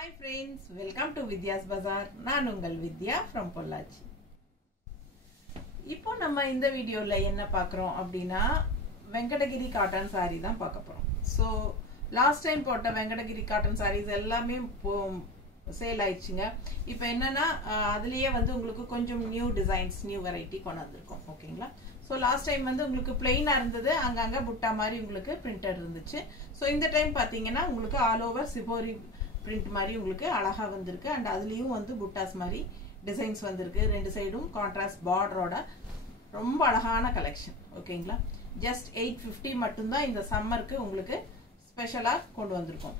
Hi friends, welcome to Vidya's Bazaar. நான் உங்கள் வித்யா from Pollachi. இப்போ நம்ம இந்த வீடியோல என்ன பார்க்கறோம் அப்படினா வெங்கடகிரி காட்டன் saree தான் பார்க்க போறோம். So last time போட்ட வெங்கடகிரி காட்டன் sarees எல்லாமே சேல் ஆயிடுச்சுங்க. இப்போ என்னன்னா அதுலயே வந்து உங்களுக்கு கொஞ்சம் நியூ டிசைன்ஸ், நியூ வெரைட்டி கொண்டு வந்திருக்கோம். ஓகேங்களா? So last time வந்து உங்களுக்கு plain இருந்தது, அங்கங்க புட்டா மாதிரி உங்களுக்கு printed இருந்துச்சு. So இந்த டைம் பாத்தீங்கன்னா உங்களுக்கு all over சிபோரி print மாதிரி உங்களுக்கு அழகா வந்திருக்கு. and அதுலயும் வந்து புட்டாஸ் மாதிரி டிசைன்ஸ் வந்திருக்கு. ரெண்டு சைடும் கான்ட்ராஸ்ட் பார்டரோட ரொம்ப அழகான கலெக்ஷன். ஓகேங்களா? ஜஸ்ட் 850 மட்டும் தான் இந்த சம்மருக்கு உங்களுக்கு ஸ்பெஷலா கொண்டு வந்திருக்கோம்.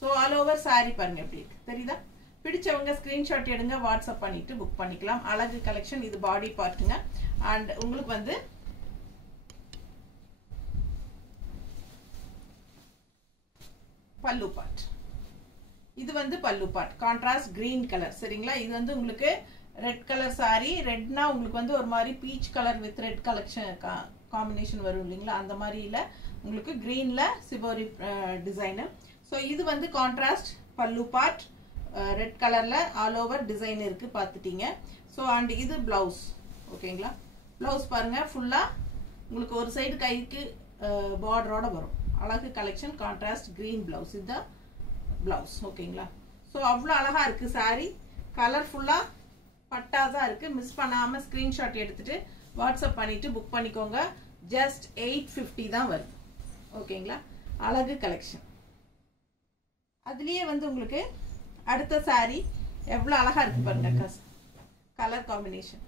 சோ ஆல் ஓவர் saree பாருங்க எப்படி இருக்கு தெரியுதா? பிடிச்சவங்க ஸ்கிரீன்ஷாட் எடுங்க, வாட்ஸ்அப் பண்ணிட்டு புக் பண்ணிக்கலாம். அழகு கலெக்ஷன். இது பாடி பார்ட்டுங்க. and உங்களுக்கு வந்து பல்லு பார்ட். இது வந்து பல்லு பார்ட், கான்ட்ராஸ்ட் கிரீன் கலர். சரிங்களா? இது வந்து உங்களுக்கு ரெட் கலர் saree. ரெட்னா உங்களுக்கு வந்து ஒரு மாதிரி peach colour with red collection combination வரும் இல்லைங்களா? அந்த மாதிரி இல்ல, உங்களுக்கு கிரீன்ல சிபோரி டிசைன். ஸோ இது வந்து கான்ட்ராஸ்ட் பல்லு பார்ட், ரெட் கலர்ல ஆல் ஓவர் டிசைன் இருக்கு பார்த்துட்டீங்க. ஸோ அண்ட் இது பிளவுஸ். ஓகேங்களா? பிளவுஸ் பாருங்க ஃபுல்லா உங்களுக்கு ஒரு சைடு கைக்கு பார்டரோட வரும். அழகு கலெக்ஷன், கான்ட்ராஸ்ட் கிரீன் பிளவுஸ். இதுதான் பிளவுஸ். ஓகேங்களா? ஸோ அவ்வளோ அழகா இருக்கு சாரி. கலர்ஃபுல்லா பட்டாதான் இருக்கு. மிஸ் பண்ணாம ஸ்கிரீன்ஷாட் எடுத்துட்டு வாட்ஸ்அப் பண்ணிட்டு புக் பண்ணிக்கோங்க. ஜஸ்ட் 850 தான் வருது. ஓகேங்களா? அழகு கலெக்ஷன். அதுலயே வந்து உங்களுக்கு அடுத்த சாரி எவ்வளவு அழகா இருக்கு பாருங்க. கலர் காம்பினேஷன்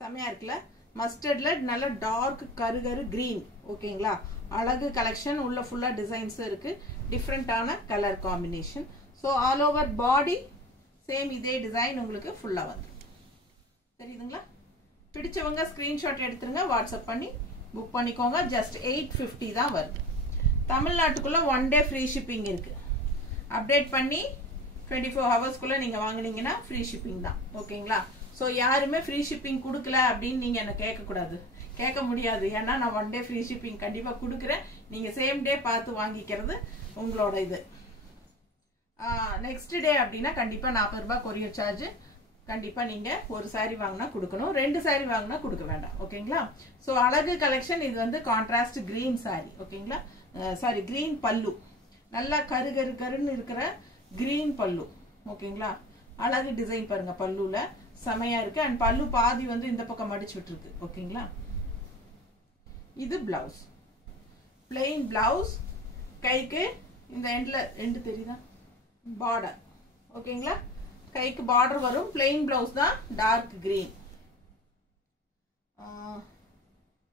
செமையா இருக்குல்ல? மஸ்டர்ட்ல நல்ல டார்க் கருகரு கிரீன். ஓகேங்களா? அழகு கலெக்ஷன். உள்ள ஃபுல்லா டிசைன்ஸ் இருக்கு, டிஃப்ரெண்டான colour combination. So all over body same இதே டிசைன் உங்களுக்கு ஃபுல்லா வந்து தெரியுதுங்களா? பிடிச்சவங்க ஸ்கிரீன்ஷாட் எடுத்துருங்க, வாட்ஸ்அப் பண்ணி புக் பண்ணிக்கோங்க. ஜஸ்ட் 850 தான் வருது. தமிழ்நாட்டுக்குள்ள 1 டே ஃப்ரீ ஷிப்பிங் இருக்கு. அப்டேட் பண்ணி 24 ஹவர்ஸ்க்குள்ள நீங்க வாங்குனீங்கன்னா ஃப்ரீ ஷிப்பிங் தான். ஓகேங்களா? ஸோ யாருமே ஃப்ரீ ஷிப்பிங் கொடுக்கல அப்படின்னு நீங்க என்ன கேட்கக்கூடாது, கேட்க முடியாது. ஏன்னா நான் 1 டே ஃப்ரீ ஷிப்பிங் கண்டிப்பா கொடுக்குறேன். நீங்க சேம் டே பார்த்து வாங்கிக்கிறது உங்களோட இது. நெக்ஸ்ட் டே அப்படின்னா கண்டிப்பா 40 ரூபாய் கொரியர் சார்ஜ் கண்டிப்பா நீங்க ஒரு சாரி வாங்கினா கொடுக்கணும், 2 சாரி வாங்கினா கொடுக்க வேண்டாம். ஓகேங்களா? ஸோ அழகு கலெக்ஷன். இது வந்து கான்ட்ராஸ்ட் கிரீன் சாரி. ஓகேங்களா? சாரி கிரீன் பல்லு, நல்லா கருன்னு இருக்கிற கிரீன் பல்லு. ஓகேங்களா? அழகு டிசைன் பாருங்க பல்லுல செமையா இருக்கு. அண்ட் பல்லு பாதி வந்து இந்த பக்கம் மடிச்சு விட்டுருக்கு. ஓகேங்களா? இது பிளவுஸ், பிளெயின் பிளவுஸ். கைக்கு இந்த எண்டு தெரியுதா பார்டர். ஓகேங்களா? கைக்கு பார்டர் வரும். பிளெயின் பிளவுஸ் தான், டார்க் கிரீன்.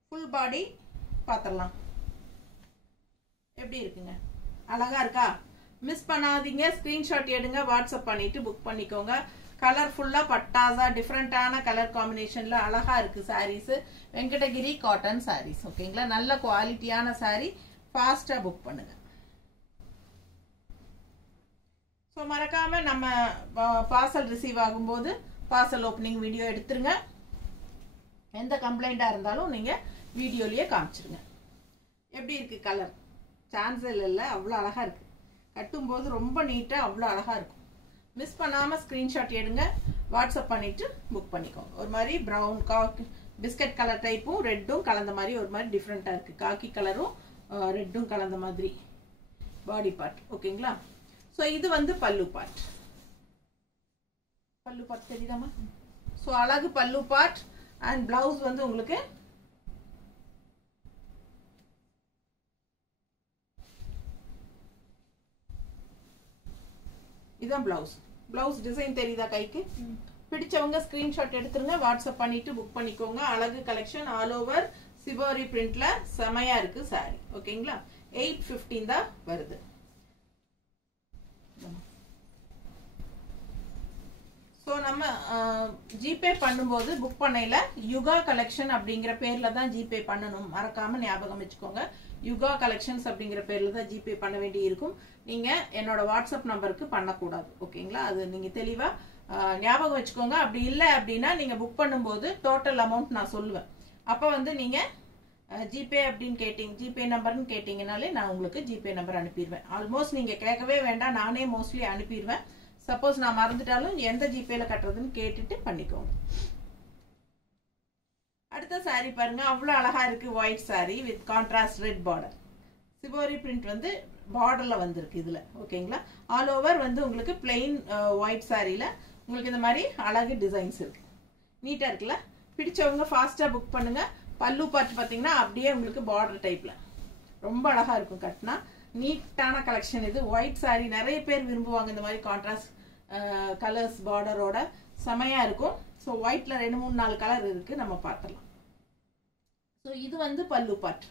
ஃபுல் பாடி பாத்திரலாம் எப்படி இருக்குங்க? அழகா இருக்கா? மிஸ் பண்ணாதீங்க, ஸ்கிரீன்ஷாட் எடுங்க, வாட்ஸ்அப் பண்ணிட்டு புக் பண்ணிக்கோங்க. கலர்ஃபுல்லா பட்டாசா டிஃப்ரெண்டான கலர் காம்பினேஷன்ல அழகா இருக்கு சாரீஸ். வெங்கடகிரி காட்டன் சாரீஸ். ஓகேங்களா? நல்ல குவாலிட்டியான சாரி. ஃபாஸ்டா புக் பண்ணுங்க. ஸோ மறக்காம நம்ம பார்சல் ரிசீவ் ஆகும்போது பார்சல் ஓப்பனிங் வீடியோ எடுத்துருங்க. எந்த கம்ப்ளைண்டா இருந்தாலும் நீங்க வீடியோலயே காமிச்சிருங்க. எப்படி இருக்கு கலர்? சான்ஸ் இல்ல, அவ்வளோ அழகா இருக்கு. கட்டும்போது ரொம்ப நீட்டா அவ்வளோ அழகா இருக்கும். மிஸ் பண்ணாம ஸ்கிரீன்ஷாட் எடுங்க, வாட்ஸ்அப் பண்ணிட்டு புக் பண்ணிக்கோங்க. ஒரு மாதிரி பிரவுன் பிஸ்கட் கலர் டைப்பும் ரெட்டும் கலந்த மாதிரி ஒரு மாதிரி டிஃப்ரெண்டா இருக்கு. காக்கி கலரும் ரெட்டும் கலந்த மாதிரி பாடி பார்ட். ஓகேங்களா? ஸோ இது வந்து பல்லு பார்ட். பல்லு பார்ட் தெரியுதாமா? ஸோ அழகு பல்லு பார்ட். அண்ட் பிளவுஸ் வந்து உங்களுக்கு இதுதான் பிளவுஸ். பிளவுஸ் டிசைன் தெரியுதா கைக்கு? பிடிச்சவங்க ஸ்கிரீன்ஷாட் எடுத்துருங்க, வாட்ஸ்அப் பண்ணிட்டு புக் பண்ணிக்கோங்க. அழகு கலெக்ஷன். ஆல் ஓவர் சிபோரி பிரிண்ட்ல செமையா இருக்கு சாரி. ஓகேங்களா? 815 தான் வருது. ஸோ நம்ம ஜிபே பண்ணும்போது புக் பண்ணையில யுகா கலெக்ஷன் அப்படிங்கிற பேர்ல தான் ஜிபே பண்ணணும். மறக்காம ஞாபகம் வச்சுக்கோங்க. யுகா கலெக்ஷன்ஸ் அப்படிங்கிற பேர்ல தான் ஜிபே பண்ண வேண்டி இருக்கும். நீங்க என்னோட வாட்ஸ்அப் நம்பருக்கு பண்ணக்கூடாது. ஓகேங்களா? அது நீங்க தெளிவா ஞாபகம் வச்சுக்கோங்க. அப்படி இல்லை அப்படின்னா நீங்க புக் பண்ணும்போது டோட்டல் அமௌண்ட் நான் சொல்லுவேன். அப்ப வந்து நீங்க ஜிபே அப்படின்னு ஜிபே நம்பர்னு கேட்டிங்கனாலே நான் உங்களுக்கு ஜிபே நம்பர் அனுப்பிடுவேன். ஆல்மோஸ்ட் நீங்கள் கேட்கவே வேண்டாம், நானே மோஸ்ட்லி அனுப்பிடுவேன். சப்போஸ் நான் மறந்துட்டாலும் எந்த ஜிபேல கட்டுறதுன்னு கேட்டுட்டு பண்ணிக்கோங்க. அடுத்த சாரீ பாருங்க, அவ்வளோ அழகா இருக்கு. White sari with contrast red border. Shibori print வந்து பார்டர்ல வந்திருக்கு இதுல. ஓகேங்களா, ஆல் ஓவர் வந்து உங்களுக்கு பிளெயின் ஒயிட் சாரீல உங்களுக்கு இந்த மாதிரி அழகு டிசைன்ஸ் இருக்கு. நீட்டா இருக்குல்ல? பிடிச்சவங்க ஃபாஸ்டா புக் பண்ணுங்க. பல்லு பார்த்து பார்த்தீங்கன்னா அப்படியே உங்களுக்கு பார்டர் டைப்ல ரொம்ப அழகா இருக்கும். கட்டினா நீட்டான கலெக்ஷன் இது. ஒயிட் சாரீ நிறைய பேர் விரும்புவாங்க. இந்த மாதிரி கான்ட்ராஸ்ட் கலர்ஸ் பார்டரோட செமையா இருக்கும். ஸோ ஒயிட்ல 2-3-4 கலர் இருக்கு, நம்ம பார்த்துடலாம். ஸோ இது வந்து பல்லு பார்ட்.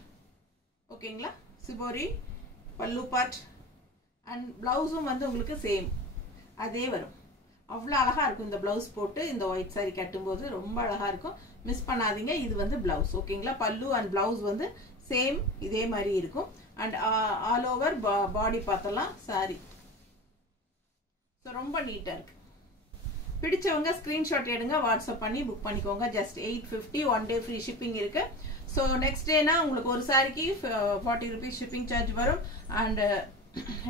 ஓகேங்களா, சிபோரி பல்லு பார்ட். அண்ட் பிளவுஸும் வந்து உங்களுக்கு சேம் அதே வரும். அவ்வளோ அழகா இருக்கும். இந்த பிளவுஸ் போட்டு இந்த ஒயிட் சாரீ கட்டும்போது ரொம்ப அழகா இருக்கும். மிஸ் பண்ணாதீங்க. இது வந்து பிளவுஸ். ஓகேங்களா, பல்லு அண்ட் பிளவுஸ் வந்து சேம் இதே மாதிரி இருக்கும். அண்ட் ஆல் ஓவர் பாடி பார்த்தலாம் சாரி. ஸோ ரொம்ப நீட்டா இருக்கு. பிடிச்சவங்க ஸ்கிரீன்ஷாட் எடுங்க, வாட்ஸ்அப் பண்ணி புக் பண்ணிக்கோங்க. ஜஸ்ட் 850, 1 டே ஃப்ரீ ஷிப்பிங் இருக்கு. ஸோ நெக்ஸ்ட் டேனா உங்களுக்கு ஒரு சாரிக்கு 40 rupees ஷிப்பிங் சார்ஜ் வரும். அண்ட்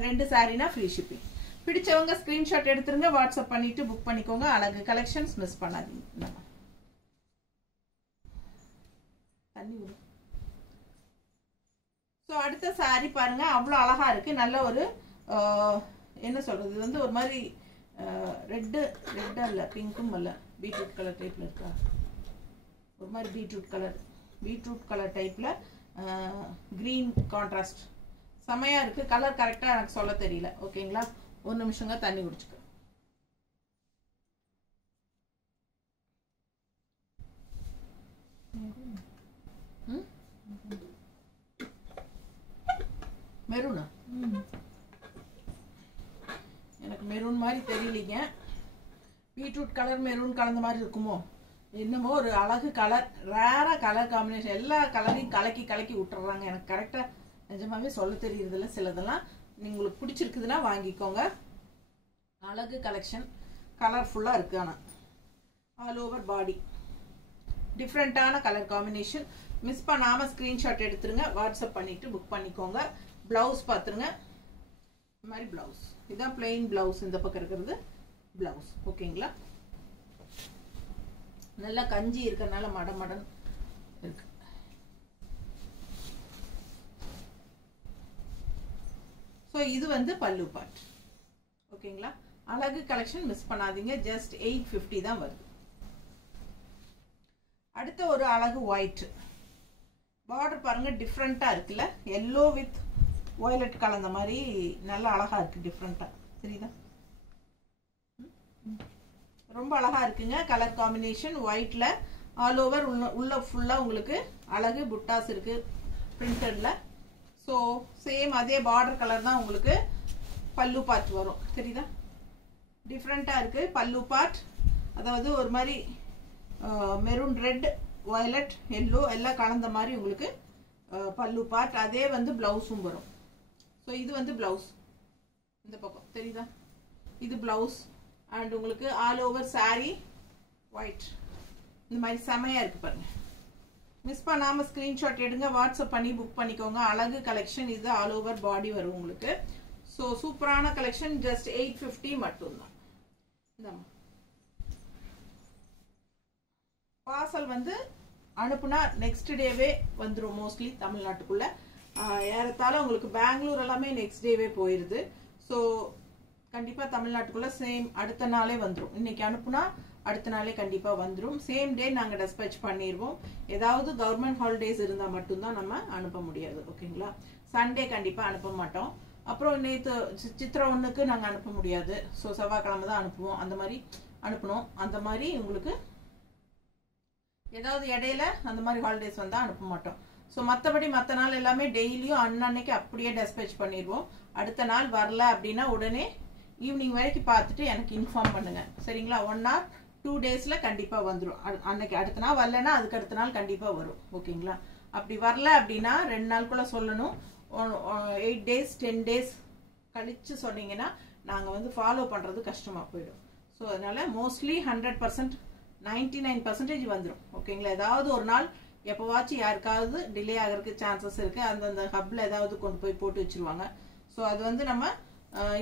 2 சாரினா ஃப்ரீ ஷிப்பிங். பிடிச்சவங்க ஸ்கிரீன்ஷாட் எடுத்துருங்க, வாட்ஸ்அப் பண்ணிட்டு புக் பண்ணிக்கோங்க. அழகு கலெக்ஷன்ஸ் மிஸ் பண்ணாதீங்க. தண்ணி விடும். ஸோ அடுத்த சாரி பாருங்க, அவ்வளோ அழகா இருக்கு. நல்ல ஒரு என்ன சொல்றது, இது வந்து ஒரு மாதிரி ரெட்டு அல்ல, பிங்க்கும் அல்ல, பீட்ரூட் கலர் டைப்ல இருக்கா, ஒரு மாதிரி பீட்ரூட் கலர் டைப்ல கிரீன் கான்ட்ராஸ்ட் செமையா இருக்கு. கலர் கரெக்டா எனக்கு சொல்ல தெரியல. ஓகேங்களா, ஒரு நிமிஷங்க தண்ணி குடிச்சுக்க. மெரூனா? எனக்கு மெரூன் மாதிரி தெரியலீங்க. பீட்ரூட் கலர் மெரூன் கலந்த மாதிரி இருக்குமோ என்னமோ. ஒரு அழகு கலர், ரேரா கலர் காம்பினேஷன். எல்லா கலரையும் கலக்கி விட்டுறாங்க. எனக்கு கரெக்டா நிஜமாவே சொல்ல தெரியறதில்ல. சிலதெல்லாம் உங்களுக்கு பிடிச்சிருக்குதுன்னா வாங்கிக்கோங்க. அழகு கலெக்ஷன், கலர்ஃபுல்லா இருக்கு. ஆனா ஆல் ஓவர் பாடி டிஃப்ரெண்டான கலர் காம்பினேஷன். மிஸ் பண்ணாம ஸ்கிரீன்ஷாட் எடுத்துருங்க, வாட்ஸ்அப் பண்ணிட்டு புக் பண்ணிக்கோங்க. பிளவுஸ் பார்த்துருங்க. இந்த மாதிரி பிளவுஸ், இதுதான் பிளெயின் பிளவுஸ். இந்த பக்கம் இருக்கிறது பிளவுஸ். ஓகேங்களா, நல்லா கஞ்சி இருக்கிறதுனால மடன் இருக்கு. ஸோ இது வந்து பல்லு பார்ட். ஓகேங்களா, அழகு கலெக்ஷன் மிஸ் பண்ணாதீங்க. ஜஸ்ட் 850 தான் வருது. அடுத்த ஒரு அழகு ஒயிட் பார்டர் பாருங்க, டிஃப்ரெண்டா இருக்குல்ல. எல்லோ வித் வயலட் கலந்த மாதிரி நல்லா அழகா இருக்கு. டிஃப்ரெண்டா தெரியுதா? ரொம்ப அழகா இருக்குங்க கலர் காம்பினேஷன். ஒயிட்ல ஆல் ஓவர் உள்ள ஃபுல்லா உங்களுக்கு அழகு புட்டாஸ் இருக்கு பிரிண்டட்ல. ஸோ சேம் அதே பார்டர் கலர் தான் உங்களுக்கு பல்லு பார்ட் வரும். தெரியுதா? டிஃப்ரெண்டா இருக்கு பல்லு பார்ட். அதாவது ஒரு மாதிரி மெரூன், ரெட், வயலட், எல்லோ எல்லாம் கலந்த மாதிரி உங்களுக்கு பல்லு பார்ட். அதே வந்து பிளவுஸும் வரும். ஸோ இது வந்து பிளவுஸ். இந்த பக்கம் தெரியுதா? இது பிளவுஸ். அண்ட் உங்களுக்கு ஆல் ஓவர் சாரி ஒயிட். இந்த மாதிரி செமையா இருக்கு பாருங்க. மிஸ் பண்ணாம ஸ்கிரீன்ஷாட் எடுங்க, வாட்ஸ்அப் பண்ணி புக் பண்ணிக்கோங்க. அழகு கலெக்ஷன். இது ஆல் ஓவர் பாடி வரும் உங்களுக்கு. ஸோ சூப்பரான கலெக்ஷன். ஜஸ்ட் 850 மட்டும்தான். பார்சல் வந்து அனுப்புனா நெக்ஸ்ட் டேவே வந்துடும். மோஸ்ட்லி தமிழ்நாட்டுக்குள்ள ஏறத்தாழ உங்களுக்கு பெங்களூர் எல்லாமே நெக்ஸ்ட் டேவே போயிடுது. ஸோ கண்டிப்பாக தமிழ்நாட்டுக்குள்ள சேம் அடுத்த நாளே வந்துடும். இன்னைக்கு அனுப்புனா அடுத்த நாளே கண்டிப்பாக வந்துடும். சேம் டே நாங்கள் டிஸ்பேச் பண்ணிடுவோம். ஏதாவது கவர்மெண்ட் ஹாலிடேஸ் இருந்தால் மட்டும்தான் நம்ம அனுப்ப முடியாது. ஓகேங்களா, சண்டே கண்டிப்பாக அனுப்ப மாட்டோம். அப்புறம் நேற்று சித்திரை 1க்கு நாங்கள் அனுப்ப முடியாது. ஸோ செவ்வாய்க்கிழமை தான் அனுப்புவோம். அந்த மாதிரி அனுப்பணும். அந்த மாதிரி உங்களுக்கு ஏதாவது இடையில அந்த மாதிரி ஹாலிடேஸ் வந்தால் அனுப்ப மாட்டோம். ஸோ மற்றபடி மற்ற நாள் எல்லாமே டெய்லியும் அன்னன்னைக்கு அப்படியே டிஸ்பேச் பண்ணிடுவோம். அடுத்த நாள் வரல அப்படின்னா உடனே ஈவினிங் வரைக்கும் பார்த்துட்டு எனக்கு இன்ஃபார்ம் பண்ணுங்க. சரிங்களா? 1 or 2 daysல கண்டிப்பாக வந்துடும். அன்னைக்கு அடுத்த நாள் வரலன்னா அதுக்கு அடுத்த நாள் கண்டிப்பாக வரும். ஓகேங்களா? அப்படி வரல அப்படின்னா 2 நாளுக்குள்ள சொல்லணும். 8 days 10 days கழிச்சு சொன்னீங்கன்னா நாங்கள் வந்து ஃபாலோ பண்ணுறது கஷ்டமாக போயிடும். ஸோ அதனால மோஸ்ட்லி 100% 99% வந்துடும். ஓகேங்களா? ஏதாவது ஒரு நாள் எப்போவாச்சும் யாருக்காவது டிலே ஆகிறதுக்கு சான்சஸ் இருக்குது. அந்தந்த ஹப்பில் ஏதாவது கொண்டு போய் போட்டு வச்சுருவாங்க. ஸோ அது வந்து நம்ம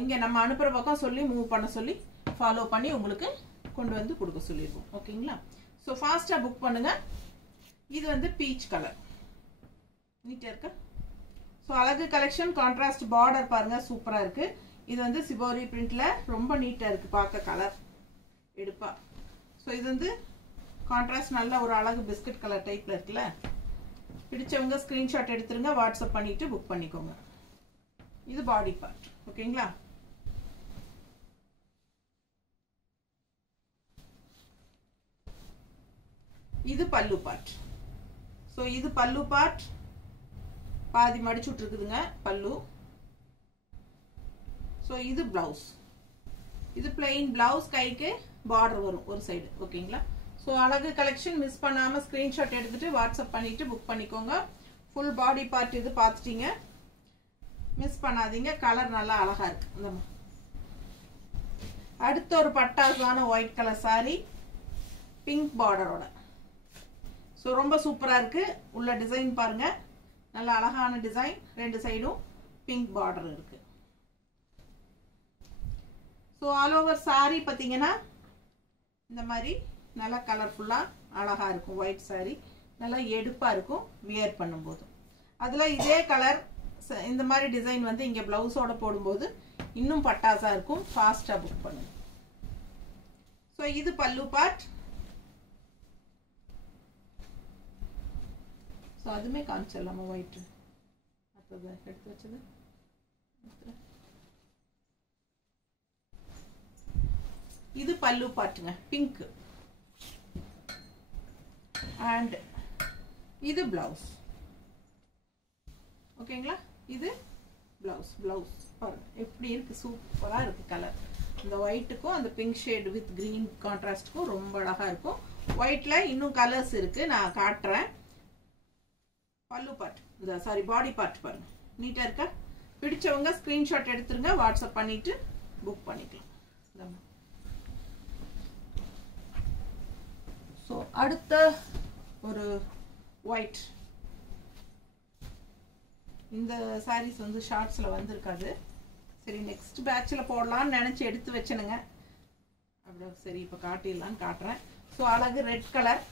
இங்கே நம்ம அனுப்புகிற பக்கம் சொல்லி மூவ் பண்ண சொல்லி ஃபாலோ பண்ணி உங்களுக்கு கொண்டு வந்து கொடுக்க சொல்லிடுவோம். ஓகேங்களா? ஸோ ஃபாஸ்ட்டாக புக் பண்ணுங்கள். இது வந்து பீச் கலர் நீட்டாக இருக்கு. ஸோ அழகு கலெக்ஷன். கான்ட்ராஸ்ட் பார்டர் பாருங்கள், சூப்பராக இருக்குது. இது வந்து சிபோரி பிரிண்டில் ரொம்ப நீட்டாக இருக்குது பார்க்க, கலர் எடுப்பா. ஸோ இது வந்து கான்ட்ராஸ்ட் நல்ல ஒரு அழகு பிஸ்கட் கலர் டைப்பில் இருக்குல்ல. பிடிச்சவங்க ஸ்க்ரீன்ஷாட் எடுத்துருங்க, வாட்ஸ்அப் பண்ணிவிட்டு புக் பண்ணிக்கோங்க. இது பாடி பார்ட். ஓகேங்களா? இது பல்லு பார்ட். ஸோ இது பல்லு பார்ட், பாதி மடிச்சு விட்டுருக்குதுங்க பல்லு. ஸோ இது பிளவுஸ். இது பிளெயின் பிளவுஸ், கைக்கு பார்டர் வரும் ஒரு சைடு. ஓகேங்களா? ஸோ அழகு கலெக்ஷன். மிஸ் பண்ணாமல் ஸ்க்ரீன்ஷாட் எடுத்துகிட்டு வாட்ஸ்அப் பண்ணிவிட்டு புக் பண்ணிக்கோங்க. ஃபுல் பாடி பார்ட் இது பார்த்துட்டீங்க, மிஸ் பண்ணாதீங்க. கலர் நல்லா அழகாக இருக்குது. இந்த அடுத்த ஒரு பட்டாசான ஒயிட் கலர் சாரி, பிங்க் பார்டரோட. ஸோ ரொம்ப சூப்பராக இருக்குது. உள்ள டிசைன் பாருங்கள், நல்ல அழகான டிசைன். ரெண்டு சைடும் பிங்க் பார்டர் இருக்குது. ஸோ ஆல் ஓவர் சாரி பார்த்தீங்கன்னா இந்த மாதிரி நல்லா கலர்ஃபுல்லாக அழகாக இருக்கும். ஒயிட் சாரி நல்லா எடுப்பாக இருக்கும் வியர் பண்ணும்போது. அதில் இதே கலர் இந்த மாதிரி டிசைன் வந்து இங்கே ப்ளவுஸோட போடும்போது இன்னும் பட்டாசாக இருக்கும். ஃபாஸ்ட்டாக புக் பண்ணுங்க. ஸோ இது பல்லு பார்ட். ஸோ அதுவுமே காமிச்சிடலாமா? ஒயிட்டு அடுத்தது எடுத்து வச்சது. இது பல்லு பார்ட்டுங்க, பிங்க். அண்ட் இது பிளவுஸ். ஓகேங்களா? இது பிளவுஸ். பிளவுஸ் பாருங்க எப்படி இருக்கு, சூப்பரா இருக்கு கலர். இந்த ஒயிட்டுக்கும் அந்த பிங்க் ஷேட் வித் கிரீன் கான்ட்ராஸ்டுக்கும் ரொம்ப அழகா இருக்கும். ஒயிட்ல இன்னும் கலர்ஸ் இருக்கு, நான் காட்டுறேன். பல்லு பார்ட், இந்த சாரி பாடி பார்ட் பாருங்க, நீட்டா இருக்கா? பிடிச்சவங்க ஸ்கிரீன்ஷாட் எடுத்துருங்க, வாட்ஸ்அப் பண்ணிட்டு புக் பண்ணிக்கலாம். ஸோ அடுத்த ஒரு ஒயிட். இந்த சாரீஸ் வந்து ஷார்ட்ஸில் வந்திருக்காது. சரி, நெக்ஸ்ட் பேட்சில் போடலான்னு நினச்சி எடுத்து வச்சனுங்க. அப்படியே சரி இப்போ காட்டிடலான்னு காட்டுறேன். ஸோ அழகு red colour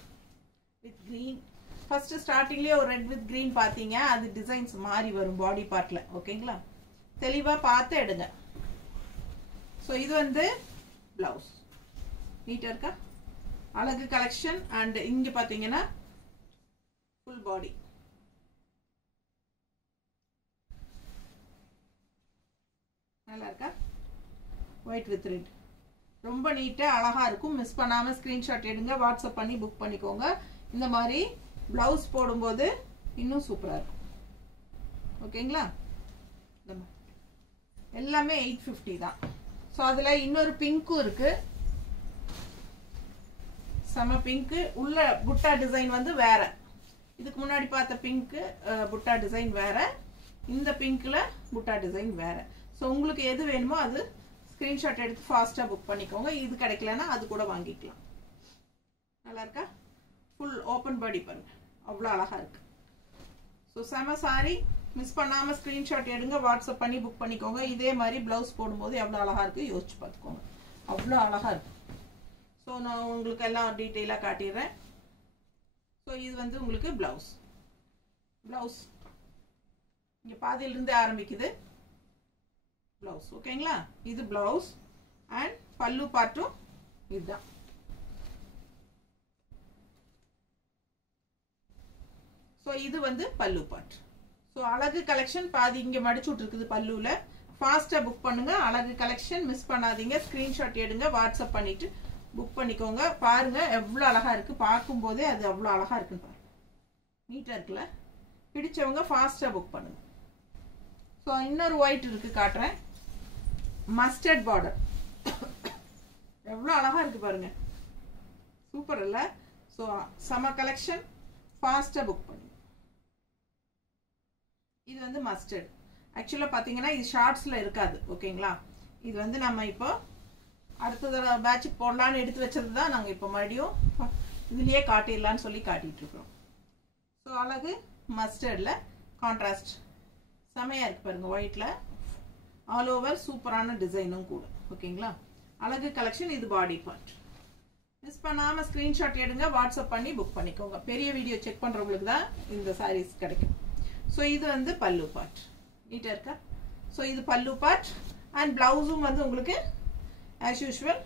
with green. First ஸ்டார்டிங்லேயே ஒரு ரெட் வித் க்ரீன் பார்த்தீங்க, அது டிசைன்ஸ் மாறி வரும் பாடி பார்ட்டில். ஓகேங்களா? தெளிவாக பார்த்து எடுங்க. ஸோ இது வந்து பிளவுஸ். நீட்டாக இருக்கா? அழகு கலெக்ஷன். அண்ட் இங்கே பார்த்தீங்கன்னா ஃபுல் பாடி. நல்லா இருக்கா? ஒயிட் வித் ரெட் ரொம்ப நீட்டாக அழகாக இருக்கும். மிஸ் பண்ணாமல் ஸ்க்ரீன்ஷாட் எடுங்க, வாட்ஸ்அப் பண்ணி புக் பண்ணிக்கோங்க. இந்த மாதிரி ப்ளவுஸ் போடும்போது இன்னும் சூப்பராக இருக்கும். ஓகேங்களா? எல்லாமே 850 தான். ஸோ அதில் இன்னொரு பிங்க்கும் இருக்குது, செம பிங்க்கு. உள்ள புட்டா டிசைன் வந்து வேற. இதுக்கு முன்னாடி பார்த்த பிங்க்கு புட்டா டிசைன் வேற, இந்த பிங்க்ல புட்டா டிசைன் வேற. ஸோ உங்களுக்கு எது வேணுமோ அது ஸ்க்ரீன்ஷாட் எடுத்து ஃபாஸ்ட்டாக புக் பண்ணிக்கோங்க. இது கிடைக்கலன்னா அது கூட வாங்கிக்கலாம். நல்லா இருக்கா? ஃபுல் ஓப்பன் பாடி பாருங்க, அவ்வளோ அழகா இருக்கு. ஸோ செம சாரி. மிஸ் பண்ணாமல் ஸ்க்ரீன்ஷாட் எடுங்க, வாட்ஸ்அப் பண்ணி புக் பண்ணிக்கோங்க. இதே மாதிரி ப்ளவுஸ் போடும்போது எவ்வளோ அழகா இருக்கு யோசிச்சு பார்த்துக்கோங்க, அவ்வளோ அழகா இருக்கு. ஸோ நான் உங்களுக்கு எல்லாம் டீட்டெயிலாக காட்டிடுறேன். ஸோ இது வந்து உங்களுக்கு ப்ளவுஸ். ப்ளவுஸ் இங்கே பாதியிலிருந்து ஆரம்பிக்குது ப்ளவுஸ். ஓகேங்களா? இது ப்ளவுஸ். அண்ட் பல்லு பார்ட்டும் இதுதான். ஸோ இது வந்து பல்லு பார்ட். ஸோ அழகு கலெக்ஷன் பாதி இங்கே மடிச்சு விட்டுருக்குது பல்லுவில். ஃபாஸ்ட்டாக புக் பண்ணுங்க. அழகு கலெக்ஷன் மிஸ் பண்ணாதீங்க. ஸ்க்ரீன்ஷாட் எடுங்க, வாட்ஸ்அப் பண்ணிட்டு புக் பண்ணிக்கோங்க. பாருங்க எவ்வளோ அழகா இருக்கு, பார்க்கும் போதே அது அவ்வளோ அழகா இருக்குன்னு பாருங்க. நீட்டாக இருக்குல்ல? பிடிச்சவங்க ஃபாஸ்ட்டாக புக் பண்ணுங்க. ஸோ இன்னொரு ஒயிட் இருக்கு, காட்டுறேன். மஸ்டர்ட் பார்டர் எவ்வளோ அழகா இருக்கு பாருங்க, சூப்பர் இல்லை? ஸோ சம்ம கலெக்ஷன், ஃபாஸ்ட்டாக புக் பண்ணுங்க. இது வந்து மஸ்டர்ட். ஆக்சுவலாக பார்த்தீங்கன்னா இது ஷார்ட்ஸில் இருக்காது. ஓகேங்களா? இது வந்து நம்ம இப்போ அடுத்த பேட்சுக்கு போடலான்னு எடுத்து வச்சது தான். நாங்கள் இப்போ மறுபடியும் இதுலேயே காட்டிடலான்னு சொல்லி காட்டிட்டு இருக்கிறோம். ஸோ அழகு மஸ்டர்டில் கான்ட்ராஸ்ட் செமையாக இருக்குது பாருங்கள். ஒயிட்டில் ஆல் ஓவர் சூப்பரான டிசைனும் கூட. ஓகேங்களா? அழகு கலெக்ஷன். இது பாடி பார்ட். மிஸ் பண்ணாமல் ஸ்க்ரீன்ஷாட் எடுங்க, வாட்ஸ்அப் பண்ணி புக் பண்ணிக்கோங்க. பெரிய வீடியோ செக் பண்ணுறவங்களுக்கு தான் இந்த சாரீஸ் கிடைக்கும். ஸோ இது வந்து பல்லு பார்ட். நீட்டாக இருக்கா? ஸோ இது பல்லு பார்ட். அண்ட் பிளவுஸும் வந்து உங்களுக்கு ஆஸ் யூஷுவல்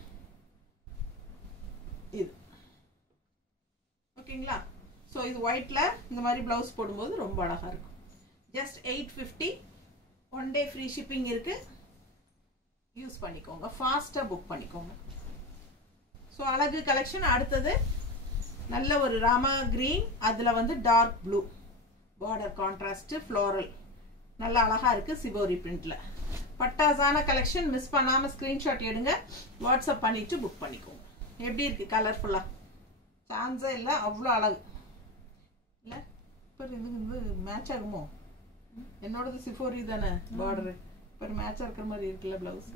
இது. ஓகேங்களா? ஸோ இது ஒயிட்டில் இந்த மாதிரி பிளவுஸ் போடும்போது ரொம்ப அழகாக இருக்கும். ஜஸ்ட் 850. 1 day ஃப்ரீ ஷிப்பிங் இருக்குது. யூஸ் பண்ணிக்கோங்க, ஃபாஸ்ட்டாக புக் பண்ணிக்கோங்க. ஸோ அழகு கலெக்ஷன். அடுத்தது நல்ல ஒரு ராமா கிரீன், அதில் வந்து dark blue border contrast floral நல்லா அழகாக இருக்குது சிபோரி பிரிண்டில். பட்டாசான கலெக்ஷன். மிஸ் பண்ணாமல் ஸ்க்ரீன்ஷாட் எடுங்க, வாட்ஸ்அப் பண்ணிவிட்டு புக் பண்ணிக்கோங்க. எப்படி இருக்குது? கலர்ஃபுல்லாக சான்ஸே இல்லை, அவ்வளோ அழகு இல்லை? இப்போ இது வந்து மேட்ச் ஆகுமோ? என்னோடது சிஃபோரி தானே பார்டரு, இப்போ மேட்சாக இருக்கிற மாதிரி இருக்குல்ல ப்ளவுஸ்.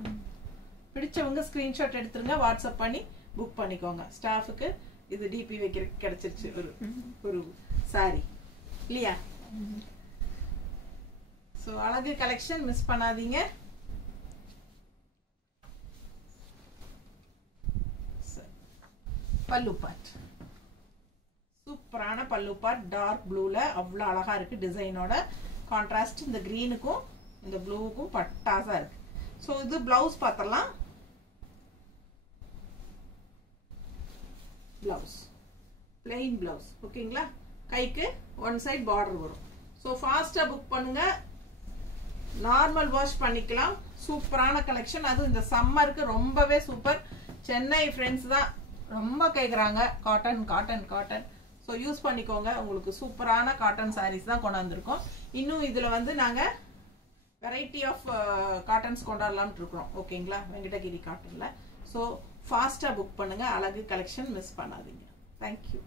பிடிச்சவங்க ஸ்க்ரீன்ஷாட் எடுத்துருங்க, வாட்ஸ்அப் பண்ணி புக் பண்ணிக்கோங்க. ஸ்டாஃபுக்கு இது டிபி வைக்கிறதுக்கு கிடைச்சிருச்சு ஒரு சாரி இல்லையா? ஸோ அழகு கலெக்ஷன் மிஸ் பண்ணாதீங்க. பல்லு பார்ட் சூப்பரான பல்லு பார்ட். டார்க் ப்ளூல அவ்வளோ அழகா இருக்கு டிசைனோட. கான்ட்ராஸ்ட் இந்த கிரீனுக்கும் இந்த ப்ளூவுக்கும் பட்டாசா இருக்கு. ஸோ இது பிளவுஸ் பார்த்தலாம். Blouse plain blouse. ஓகேங்களா? கைக்கு ஒன் சைட் பார்டர் வரும். ஸோ ஃபாஸ்ட்டாக புக் பண்ணுங்க, நார்மல் வாஷ் பண்ணிக்கலாம். சூப்பரான கலெக்ஷன். அதுவும் இந்த சம்மருக்கு ரொம்பவே சூப்பர். சென்னை ஃப்ரெண்ட்ஸ் தான் ரொம்ப கேட்குறாங்க cotton cotton cotton. So use பண்ணிக்கோங்க. உங்களுக்கு சூப்பரான காட்டன் சாரீஸ் தான் கொண்டாந்துருக்கோம். இன்னும் இதில் வந்து நாங்கள் வெரைட்டி ஆஃப் காட்டன்ஸ் கொண்டாடலாம்னு இருக்கிறோம். ஓகேங்களா? வெங்கடகிரி காட்டனில். ஸோ ஃபாஸ்ட்டாக புக் பண்ணுங்கள். அழகு கலெக்ஷன் மிஸ் பண்ணாதீங்க. தேங்க்யூ.